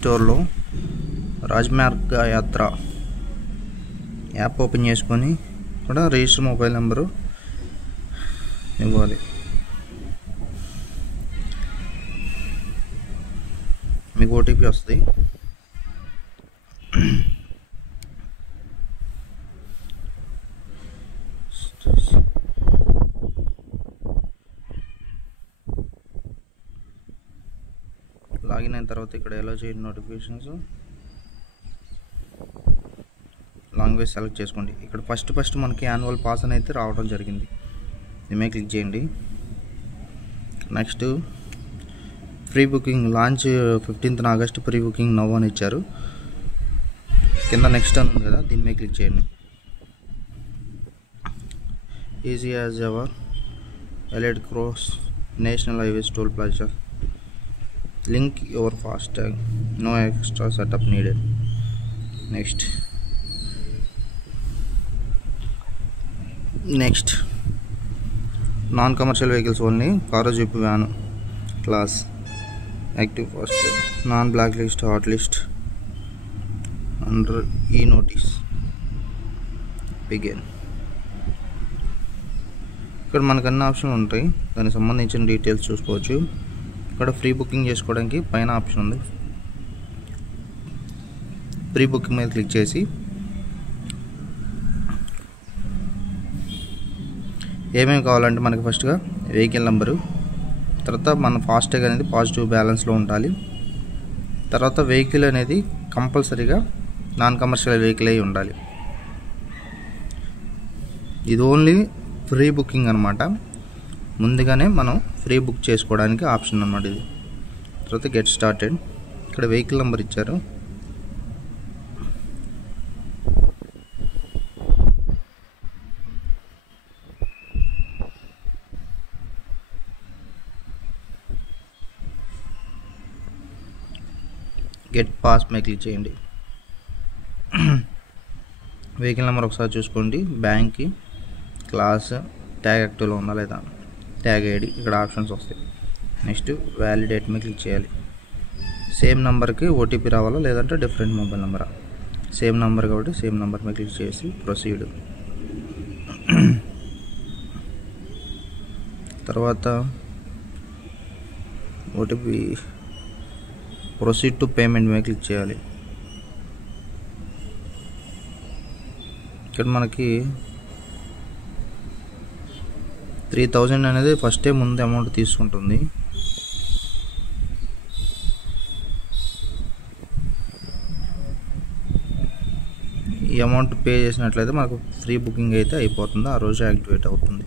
స్టోర్లో రాజమార్గ యాత్ర app open చేసుకొని ఇక్కడ రిజిస్టర్ మొబైల్ నెంబరు ఇవ్వాలి. మీకు ఓటీపీ వస్తుంది. లాగిన్ అయిన తర్వాత ఇక్కడ ఎలా చేయండి నోటిఫికేషన్స్ లాంగ్వేజ్ సెలెక్ట్ చేసుకోండి. ఇక్కడ ఫస్ట్ మనకి యాన్యువల్ పాస్ అని అయితే రావడం జరిగింది. దీని మీద క్లిక్ చేయండి. Next pre booking launch 15th August pre booking now అని ఇచ్చారు. కింద నెక్స్ట్ అని ఉంది కదా, దీని మీద క్లిక్ చేయండి. Easy as ever elite cross national highways toll plaza link your FASTag no extra setup needed. Next non commercial vehicles only car jeep van class active FASTag non black list hot list under ఈ notice begin. ఇక్కడ మనకు అన్ని ఆప్షన్లు ఉంటాయి, దానికి సంబంధించిన details చూసుకోవచ్చు. ఇక్కడ ఫ్రీ బుకింగ్ చేసుకోవడానికి పైన ఆప్షన్ ఉంది. ప్రీ బుకింగ్ మీద క్లిక్ చేసి ఏమేమి కావాలంటే మనకి ఫస్ట్గా వెహికల్ నెంబరు, తర్వాత మన ఫాస్టాగ్ అనేది పాజిటివ్ బ్యాలెన్స్లో ఉండాలి, తర్వాత వెహికల్ అనేది కంపల్సరీగా నాన్ కమర్షియల్ వెహికల్ అయి ఉండాలి. ఇది ఓన్లీ ఫ్రీ బుకింగ్ అనమాట, ముందుగానే మనం ఫ్రీ బుక్ చేసుకోవడానికి ఆప్షన్ అన్నమాట ఇది. తర్వాత గెట్ స్టార్టెడ్, ఇక్కడ వెహికల్ నెంబర్ ఇచ్చారు. గెట్ పాస్ మీద క్లిక్ చేయండి. వెహికల్ నెంబర్ ఒకసారి చూసుకోండి, బ్యాంక్కి, క్లాస్, ట్యాగ్ యాక్టివ్లో ఉందా లేదా, ట్యాగ్ ఐడి, ఇక్కడ ఆప్షన్స్ వస్తాయి. నెక్స్ట్ వ్యాలిడేట్ మీద క్లిక్ చేయాలి. సేమ్ నెంబర్కి ఓటీపీ రావాలా లేదంటే డిఫరెంట్ మొబైల్ నెంబరా, సేమ్ నెంబర్ కాబట్టి సేమ్ నెంబర్ మీద క్లిక్ చేసి ప్రొసీడ్. తర్వాత ఓటీపీ ప్రొసీడ్ టు పేమెంట్ మీద క్లిక్ చేయాలి. ఇక్కడ మనకి 3000 అనేది ఫస్టే ముందు అమౌంట్ తీసుకుంటుంది. ఈ అమౌంట్ పే చేసినట్లయితే మనకు ఫ్రీ బుకింగ్ అయితే అయిపోతుంది, ఆ రోజు యాక్టివేట్ అవుతుంది.